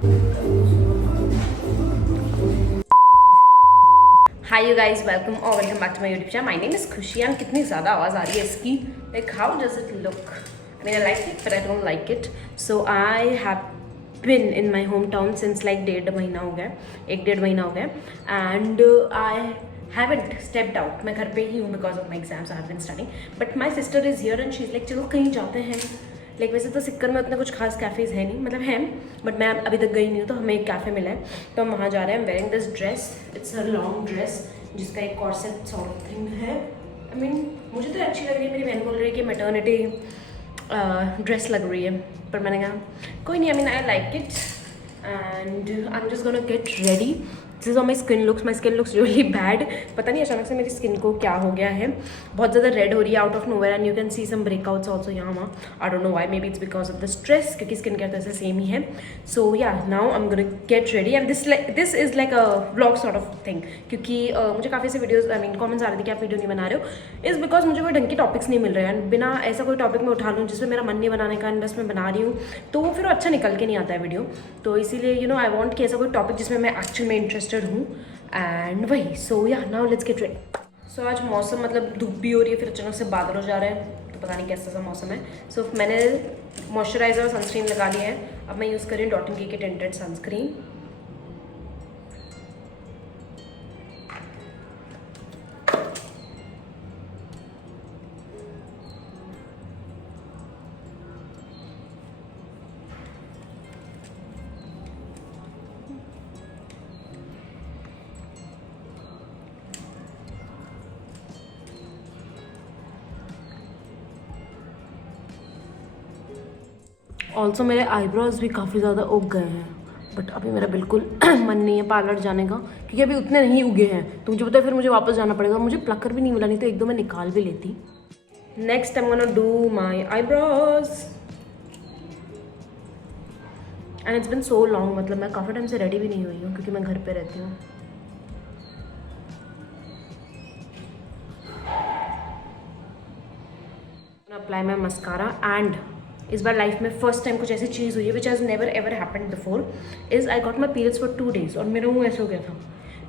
Hi you guys, welcome और welcome back to my YouTube channel. My name is Khushi and कितनी ज़्यादा आवाज़ आ रही है इसकी। Like how does it look? I mean I like it but I don't like it. So I have been in my home town since like 1.5 महीना हो गया, 1-1.5 महीना हो गया and I haven't stepped out. मैं घर पे ही हूँ because of my exams. I have been studying but my sister is here and she is like चलो कहीं जाते हैं। लाइक वैसे तो सिक्कर में उतना कुछ खास कैफ़ेज़ है नहीं, मतलब हैं बट मैं अभी तक गई नहीं हूँ, तो हमें एक कैफ़े मिला है तो हम वहाँ जा रहे हैं। Wearing this dress, it's a long dress जिसका एक कॉर्सेट सॉर्ट थिंग है। आई मीन मुझे तो अच्छी लग रही है। मेरी बहन बोल रही है कि मैटर्निटी ड्रेस लग रही है, पर मैंने कहा कोई नहीं। आई mean I like it and I am just gonna get ready. This is on my skin looks. My skin looks really bad. पता नहीं अचानक से मेरी स्किन को क्या हो गया है, बहुत ज़्यादा रेड हो रही है out of nowhere and you can see some breakouts also यहाँ वहाँ। I don't know why, maybe it's because of the stress, क्योंकि स्किन केयर तो ऐसे सेम ही है। So yeah now I am gonna get ready and this is like a vlog sort of thing, क्योंकि मुझे काफ़ी से videos I mean comments आ रहे थे कि आप वीडियो नहीं बना रहे हो। इज़ बिकॉज मुझे कोई ढंग के टॉपिक्स नहीं मिल रहे हैं एंड बिना ऐसा कोई टॉपिक मैं उठा लूँ जिसमें मेरा मन नहीं बनाने का एंड बस मैं बना रही हूँ तो वो फिर अच्छा निकल के नहीं आता है वीडियो। तो इसीलिए यू नो आई वॉन्ट कि ऐसा कोई टॉपिक जिसमें मैं एक्चुअल में इंटरेस्टेड हूँ एंड वही। सो yeah now let's get ready. सो आज मौसम मतलब धूप भी हो रही है, फिर अचानक से बादल हो जा रहे हैं, तो पता नहीं कैसा सा मौसम है। सो मैंने मॉइस्चराइजर और सनस्क्रीन लगा लिया है। अब मैं यूज़ कर रही हूँ डॉट एंड की टिंटेड सनस्क्रीन। ऑल्सो मेरे आईब्रोज भी काफ़ी ज़्यादा उग गए हैं, बट अभी मेरा बिल्कुल मन नहीं है पार्लर जाने का, क्योंकि अभी उतने नहीं उगे हैं। तो मुझे पता है फिर मुझे वापस जाना पड़ेगा। मुझे प्लकर भी नहीं मिला, नहीं तो एक दो मैं निकाल भी लेती। Next I am gonna do my eyebrows and it's been so long. मतलब मैं काफ़ी टाइम से रेडी भी नहीं हुई हूँ क्योंकि मैं घर पे रहती हूँ। अप्लाई माई मस्कारा एंड इस बार लाइफ में फर्स्ट टाइम कुछ ऐसी चीज़ हुई है which has never ever happened before. Is I got my periods for 2 days और मेरा मुँह ऐसे हो गया था।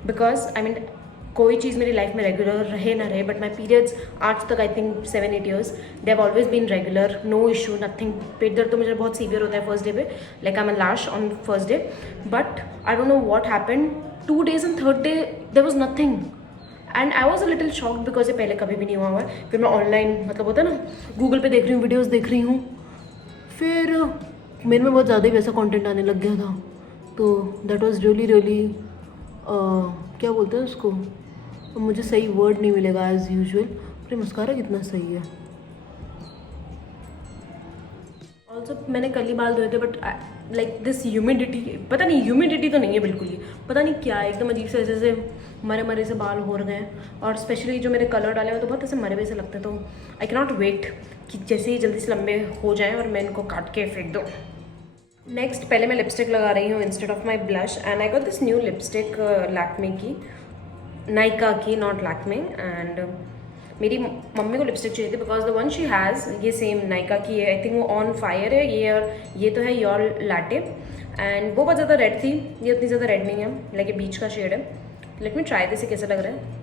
बिकॉज आई मीन कोई चीज़ मेरी लाइफ में रेगुलर रहे ना रहे, बट माई पीरियड्स आज तक I think 7-8 years they have always been regular, no issue nothing. पेट दर्द तो मुझे बहुत सीवियर होता है फर्स्ट डे पे, लाइक आई एम लाश on first day, but I don't know what happen 2 days and third day there was nothing and I was a little shocked because ये पहले कभी भी नहीं हुआ हुआ है। फिर मैं ऑनलाइन मतलब होता है ना गूगल पे देख रही हूँ, वीडियोज़ देख रही हूँ, फिर मेरे में बहुत ज़्यादा ही वैसा कंटेंट आने लग गया था। तो दैट वाज रियली क्या बोलते हैं उसको, मुझे सही वर्ड नहीं मिलेगा एज़ यूजुअल। पर मस्कारा कितना सही है। ऑल्सो मैंने कल ही बाल धोए थे, बट लाइक दिस ह्यूमिडिटी, पता नहीं ह्यूमिडिटी तो नहीं है बिल्कुल ही, पता नहीं क्या है, एकदम अजीब से ऐसे मरे मरे से बाल हो रहे हैं। और स्पेशली जो मेरे कलर डाले हुए तो बहुत ऐसे मरे हुए से लगते हैं। तो आई कैन नॉट वेट कि जैसे ही जल्दी से लंबे हो जाएं और मैं इनको काट के फेंक दूँ। नेक्स्ट पहले मैं लिपस्टिक लगा रही हूँ instead of my blush and I got this new lipstick Lakme की, नायका की, नॉट लैक्मे। एंड मेरी मम्मी को लिपस्टिक चाहिए थी because the one she has ये सेम नायका की है, आई थिंक वो ऑन फायर है ये, और ये तो है योर लैटे एंड वो बहुत ज़्यादा रेड थी, ये उतनी ज़्यादा रेड नहीं है, लाइक ये बीच का शेड है। लेट मी ट्राई दिस, कैसा लग रहा है।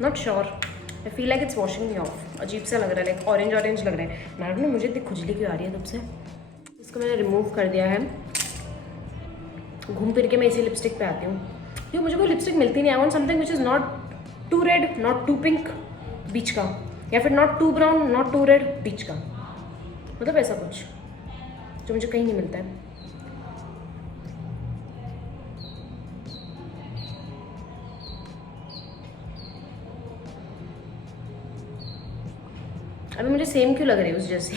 Not sure, I feel like it's washing me of. अजीब सा लग रहा है, लाइक ऑरेंज ऑरेंज लग रहा है। मैं ना मुझे इतनी खुजली क्यों आ रही है तब से। इसको मैंने रिमूव कर दिया है। घूम फिर के मैं इसी लिपस्टिक पे आती हूँ क्योंकि मुझे कोई लिपस्टिक मिलती नहीं। I want something which is not too red not too pink, बीच का, या फिर not too brown not too red, बीच का, मतलब ऐसा कुछ जो मुझे कहीं नहीं मिलता है। अभी मुझे सेम क्यों लग रही है उस जैसी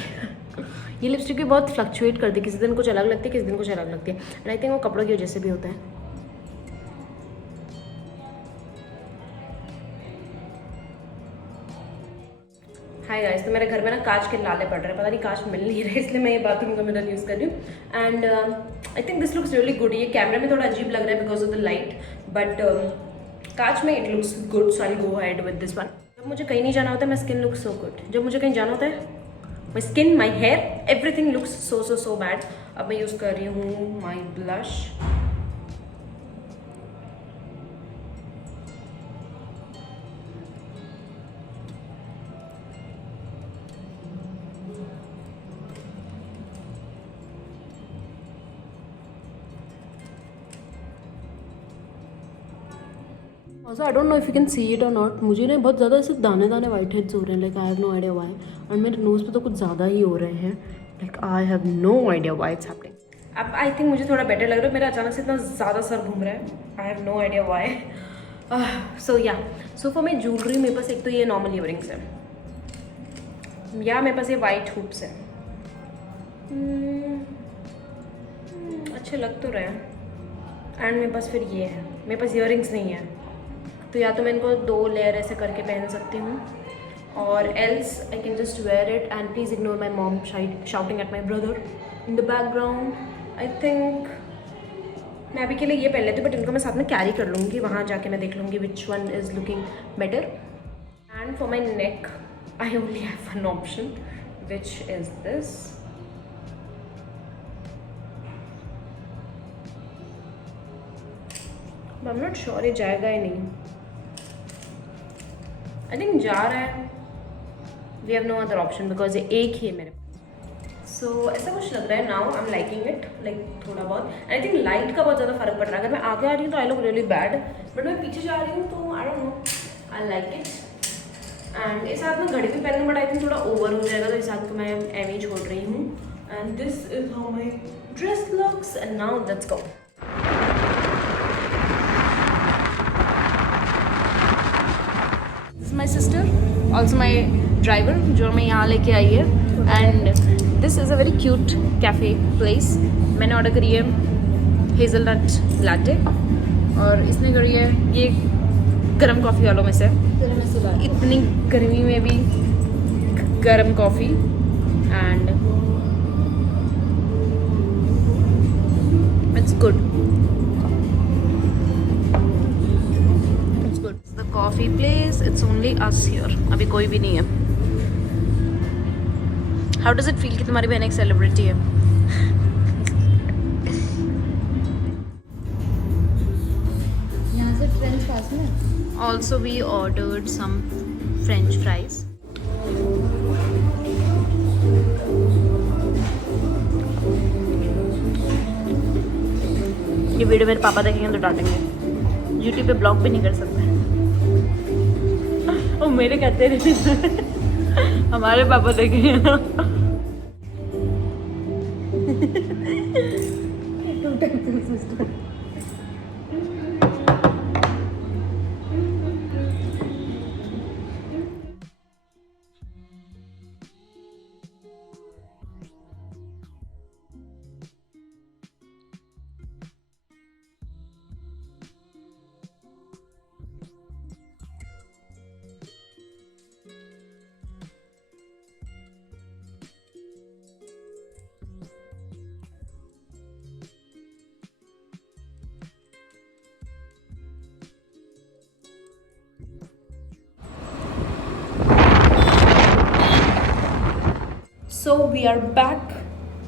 ये लिपस्टिक भी बहुत फ्लक्चुएट करती है, किसी दिन कुछ अलग लगती है, किसी दिन कुछ अलग लगती है एंड आई थिंक वो कपड़ों की वजह से भी होता है। हाय गाइस, तो मेरे घर में ना कांच के लाले पड़ रहे हैं, पता नहीं कांच मिल नहीं रहे, इसलिए मैं ये बाथरूम का मिरर यूज़ कर रही हूँ। And I think this looks really good. ये कैमरे में थोड़ा अजीब लग रहा है because of the light, but कांच में it looks good, so I go ahead with this one. जब मुझे कहीं नहीं जाना होता है, my skin looks so good. जब मुझे कहीं जाना होता है, my skin, my hair, everything looks so bad. अब मैं यूज़ कर रही हूँ my blush. Also, I don't know if you can see it or not. मुझे ना बहुत ज़्यादा ऐसे दाने दाने वाइट हेड्स हो रहे हैं, like I have no idea why. और मेरे नोज़ पे तो कुछ ज़्यादा ही हो रहे हैं, like I have no idea why it's happening. अब आई थिंक मुझे थोड़ा बेटर लग रहा है। मेरा अचानक से इतना ज़्यादा सर घूम रहा है, I have no idea why. So for my jewellery, मेरे पास एक तो ये नॉर्मल इयरिंग्स है, या मेरे पास ये वाइट हुप्स है। अच्छे लग तो रहे हैं। एंड मेरे पास फिर ये है, मेरे पास इयरिंग्स नहीं है, तो या तो मैं इनको 2 लेयर ऐसे करके पहन सकती हूँ, और else I can just wear it. And please ignore my mom shouting at my brother in the background. I think मैं अभी के लिए ये पहन लेती हूँ, बट इनको मैं साथ में कैरी कर लूँगी, वहाँ जाके मैं देख लूँगी which one is looking better. And for my neck I only have one option, which is this. I am not sure ये जाएगा ही नहीं। आई थिंक जा रहा है। We have no other option because ये एक ही है मेरे पास। सो ऐसा कुछ लग रहा है। Now I am liking it, like थोड़ा बहुत। एंड आई थिंक लाइट का बहुत ज़्यादा फर्क पड़ रहा है। अगर मैं आगे आ रही हूँ तो I look really bad, but मैं पीछे जा रही हूँ तो आई don't no, I like it. And इस हाथ में घड़ी भी पहनूँ, बट आई थिंक थोड़ा ओवर हो जाएगा, तो इस हाथ को मैं एम ही छोड़ रही हूँ। And this is how my dress looks. And now let's go. My sister, also my driver, जो हमें यहाँ लेके आई है। And this is a very cute cafe place. मैंने ऑर्डर करी है हेज़लनट लैटे, और इसने करी है ये गर्म कॉफ़ी वालों में से। इतनी गर्मी में भी गर्म coffee. And it's good. Coffee place, it's only us here. अभी कोई भी नहीं है। हाउ डज इट फील कि तुम्हारी बहन एक सेलिब्रिटी है? यहाँ से फ्रेंच पास में also we ordered some French fries. ये वीडियो मेरे पापा देखेंगे तो डांटेंगे। यूट्यूब पे ब्लॉग भी नहीं कर सकते। वो मेरे कहते रहते हमारे पापा देखेंगे ना। So we are back.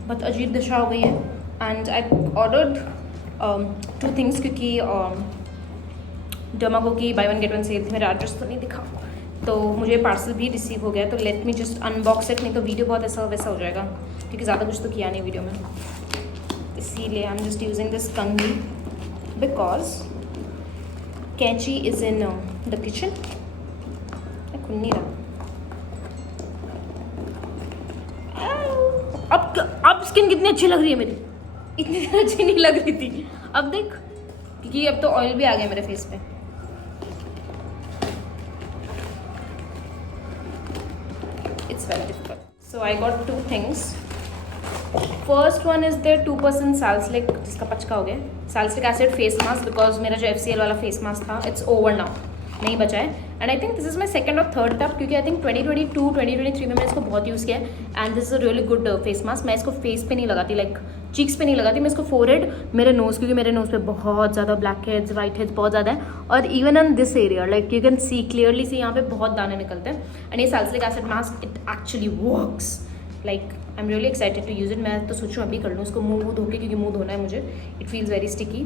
बहुत अजीब दशा हो गई है। एंड आई ऑर्डर्ड 2 थिंग्स, क्योंकि डोमागो की buy one get one sale थी। मेरा एड्रेस तो नहीं दिखा, तो मुझे पार्सल भी रिसीव हो गया। तो let me just unbox it, नहीं तो वीडियो बहुत ऐसा वैसा हो जाएगा, क्योंकि ज़्यादा कुछ तो किया नहीं वीडियो में। इसीलिए I am just using this कंघी बिकॉज कैंची इज़ इन द किचन। खुल नहीं रहा। अब स्किन कितनी अच्छी लग रही है मेरी। इतनी देर अच्छी नहीं लग रही थी, अब देख, क्योंकि अब तो ऑयल भी आ गया मेरे फेस पे। It's very difficult. So I got 2 things. First one is their 2% salicylic, जिसका पचका हो गया, salicylic acid face mask, because मेरा जो FCL वाला फेस मास्क था इट्स ओवर नाउ। नहीं बचा है। And I think this is my second और थर्ड टब, क्योंकि आई थिंक 2022-2023 में मैंने इसको बहुत यूज़ किया है। And this is a really good face mask. मैं इसको फेस पे नहीं लगाती, लाइक चीक्स पे नहीं लगाती, मैं इसको फोरहेड, मेरे नोज़, क्योंकि मेरे नोज़ पे बहुत ज़्यादा ब्लैक हेड्स, वाइट हेड्स बहुत ज़्यादा है, और even on this area like you can see clearly see यहाँ पे बहुत दाने निकलते हैं। एंड ये salicylic acid mask it actually works, like I am really excited to use it. मैं तो सोचूँ अभी कर लूँ इसको मुँह धो के, क्योंकि मुँह धोना है मुझे। It feels very sticky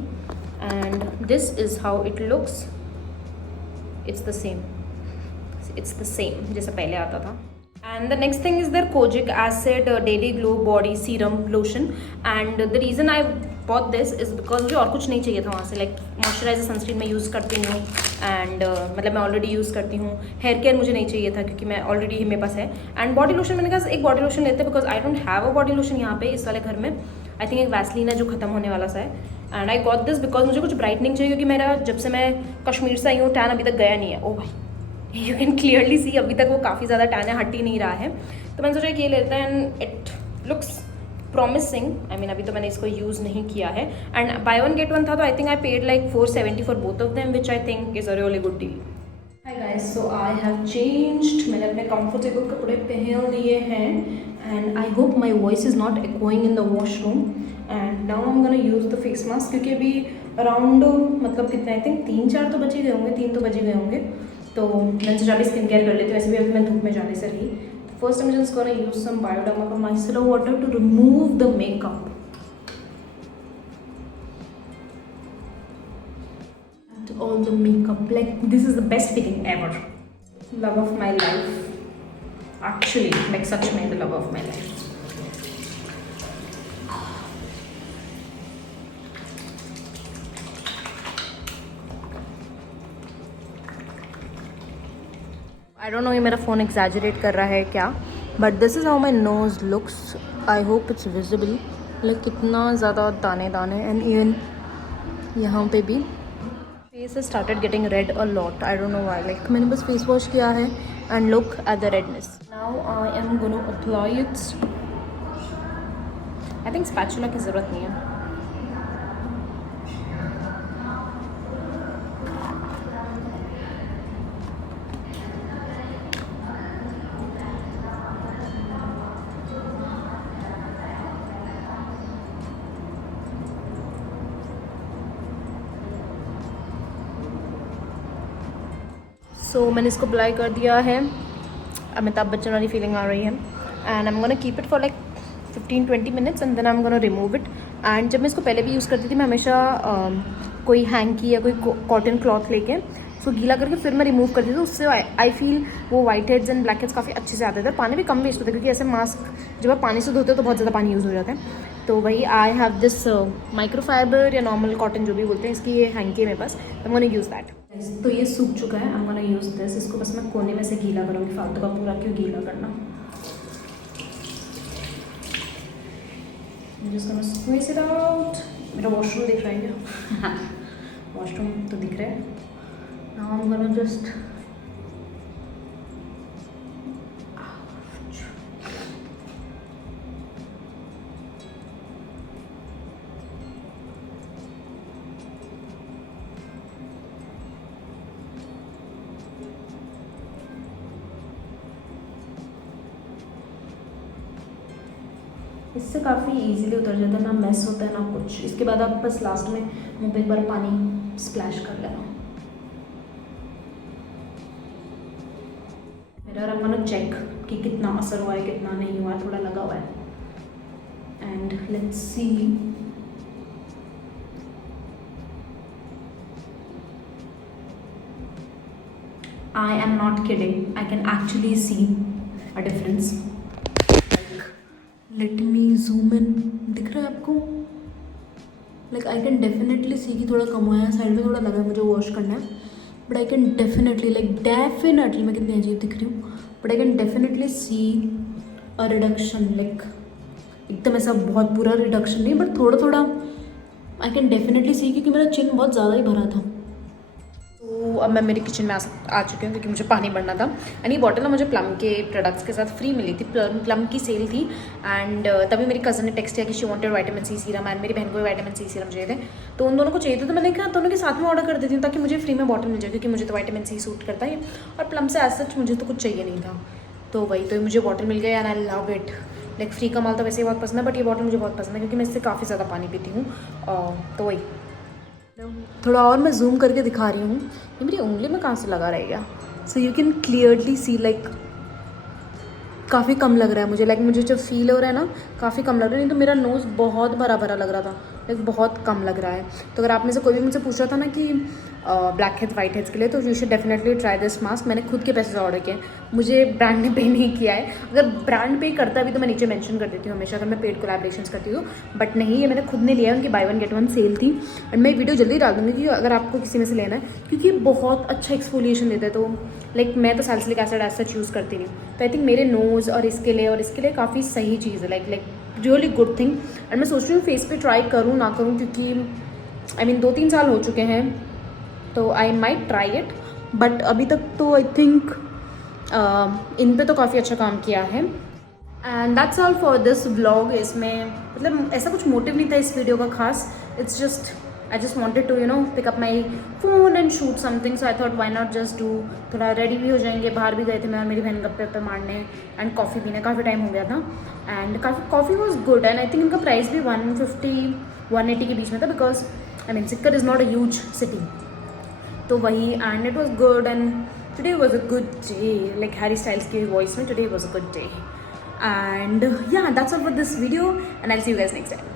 and this is how it looks. It's the same जैसा पहले आता था। And the next thing is their kojic acid daily glow body serum lotion. And the reason I bought this is because मुझे और कुछ नहीं चाहिए था वहाँ से, लाइक मॉइस्चराइजर सनस्क्रीन मैं यूज़ करती हूँ, एंड मतलब मैं ऑलरेडी यूज़ करती हूँ। हेयर केयर मुझे नहीं चाहिए था क्योंकि मैं ऑलरेडी मेरे पास है। एंड बॉडी लोशन मैंने कहा एक बॉडी लोशन लेते हैं, because I don't have a body lotion यहाँ पे इस वाले घर में। आई थिंक एक वैसलीन है जो खत्म होने वाला सा है। And I got this because मुझे कुछ ब्राइटनिंग चाहिए, क्योंकि मेरा जब से मैं कश्मीर से आई हूँ टैन अभी तक गया नहीं है। ओ भाई, यू कैन क्लियरली सी अभी तक वो काफ़ी ज़्यादा टैन है, हट ही नहीं रहा है। तो मैंने सोचा कि ये लेते हैं and it looks promising. I mean अभी तो मैंने इसको यूज़ नहीं किया है। And buy one get one था, तो I think I paid like 470 for both of them, which I think is a really good deal. Hi guys, so I have changed. मैंने अपने कंफर्टेबल कपड़े पहन लिए हैं and I hope my voice is not echoing in the washroom. And now I am gonna use the face mask, क्योंकि अभी around मतलब कितना आई थिंक 3-4 तो बजे गए होंगे, 3 तो बजे गए होंगे। तो मैंने सोचा अभी स्किन केयर कर लेती हूँ, वैसे भी अभी मैं धूप में जाने से रही। First I'm just gonna use some Bioderma micellar water to remove the makeup. And all the makeup, like this is the best feeling ever. Love of my life. Actually, like such में the love of my life. I don't no ये मेरा phone exaggerate कर रहा है क्या, but this is how my nose looks. I hope it's visible, like कितना ज़्यादा दाने दाने। एंड इवन यहाँ पे भी face is started getting red a lot. I don't know why, like मैंने बस फेस वॉश किया है and look at the redness. Now I am gonna apply it. I think spatula की ज़रूरत नहीं है। सो मैंने इसको अप्लाई कर दिया है। अमिताभ बच्चन वाली फीलिंग आ रही है। And I am gonna keep it for like 15-20 minutes and then I am gonna remove it. And जब मैं इसको पहले भी यूज़ करती थी, मैं हमेशा कोई हैंकी या कोई कॉटन क्लॉथ लेके उसको गीला करके फिर मैं रिमूव करती थी। तो उससे आई फील वो white heads and black heads काफ़ी अच्छे से आते थे। पानी भी कम वेस्ट होता है, क्योंकि ऐसे मास्क जब आप पानी से धोते हो तो बहुत ज़्यादा पानी यूज़ हो जाता है। तो वही आई हैव दिस माइक्रोफाइबर या नॉर्मल कॉटन जो भी बोलते हैं, इसकी ये हैंकी है मेरे पास। I am gonna use that. तो ये सूख चुका है। I am gonna use this. इसको बस मैं कोने में से गीला करूँगी, फालतू का पूरा क्यों गीला करना। Just gonna squeeze it out. मेरा वॉशरूम दिख रहा है क्या? वॉशरूम तो दिख रहा है। Now I am gonna just इससे काफ़ी इजीली उतर जाता है, ना मेस होता है ना कुछ। इसके बाद आप बस लास्ट में मुँह पे एक बार पानी स्प्लैश कर लेना। मेरा मैंने चेक कि कितना असर हुआ है कितना नहीं हुआ है, थोड़ा लगा हुआ है। And let's see. I am not kidding, I can actually see a difference. Let me zoom in. दिख रहा है आपको? लाइक आई कैन डेफिनेटली सी कि थोड़ा कम हुआ है। साइड में थोड़ा लगा है, मुझे वॉश करना है, but I can definitely definitely मैं कितनी अजीब दिख रही हूँ, but I can definitely see a reduction. Like एकदम ऐसा बहुत बुरा रिडक्शन नहीं, बट थोड़ा थोड़ा आई कैन डेफिनेटली सी, क्योंकि मेरा चिन बहुत ज़्यादा ही भरा था। तो अब मैं मेरी किचन में आ चुकी हूँ क्योंकि मुझे पानी भरना था। एंड ये बॉटल ना मुझे प्लम के प्रोडक्ट्स के साथ फ्री मिली थी, प्लम की सेल थी। एंड तभी मेरी कज़न ने टेक्स्ट किया कि she wanted vitamin C serum, and मेरी बहन को भी विटामिन सी सीरम चाहिए थे, तो उन दोनों को चाहिए थे। तो मैंने कहा दोनों के साथ में ऑर्डर कर देती हूँ ताकि मुझे फ्री में बॉटल मिल जाए, क्योंकि मुझे तो विटामिन सी सूट करता है और प्लम से एज सच मुझे तो कुछ चाहिए नहीं था। तो वही, तो मुझे बॉटल मिल गया and I love it. Like free का माल तो वैसे ही बहुत पसंद है, बट ये बॉटल मुझे बहुत पसंद है क्योंकि मैं इससे काफ़ी ज़्यादा पानी पीती हूँ। तो वही, थोड़ा और मैं जूम करके दिखा रही हूँ। ये मेरी उंगली में कहाँ से लगा रहेगा, so you can clearly see like काफ़ी कम लग रहा है मुझे। लाइक मुझे जो फील हो रहा है ना, काफ़ी कम लग रहा है। नहीं तो मेरा नोज़ बहुत भरा भरा लग रहा था, लाइक बहुत कम लग रहा है। तो अगर आप में से कोई भी मुझसे पूछ रहा था ना कि ब्लैक हेड्स वाइट हेड्स के लिए, तो you should definitely try this mask. मैंने खुद के पैसे से ऑर्डर किया है, मुझे ब्रांड ने पे नहीं किया है। अगर ब्रांड पे करता भी तो मैं नीचे मेंशन कर देती हूँ हमेशा अगर मैं पेड कोलैबोरेशंस करती हूँ, बट नहीं, ये मैंने खुद ने लिया है। उनकी buy one get one sale थी एंड मैं वीडियो जल्दी डाल दूँगी कि अगर आपको किसी में से लेना है, क्योंकि ये बहुत अच्छा एक्सफोलिएशन देता है। तो लाइक मैं तो सैलिसिलिक एसिड ऐसा चूज़ करती नहीं, तो आई थिंक मेरे नोज़ और इसके लिए काफ़ी सही चीज़ है, like really good thing. And मैं सोच रही हूँ फेस पे ट्राई करूँ ना करूँ, क्योंकि आई मीन 2-3 साल हो चुके हैं, तो I might try it. But अभी तक तो आई थिंक इन पे तो काफ़ी अच्छा काम किया है। And that's all for this vlog. इसमें मतलब ऐसा कुछ मोटिव नहीं था इस वीडियो का खास, it's just I just wanted to pick up my phone and shoot something, so I thought why not just do. थोड़ा रेडी भी हो जाएंगे, बाहर भी गए थे मैं और मेरी बहन गप्पे वप्पे मारने एंड कॉफ़ी पीने, काफ़ी टाइम हो गया था। And coffee was good and I think इनका प्राइस भी 150-180 के बीच में था, because I mean Sikar is not a huge city, तो वही। And it was good and today was a good day, like Harry styles की वॉइस में, today was a good day. And yeah, that's all for this video and I'll see you guys next time.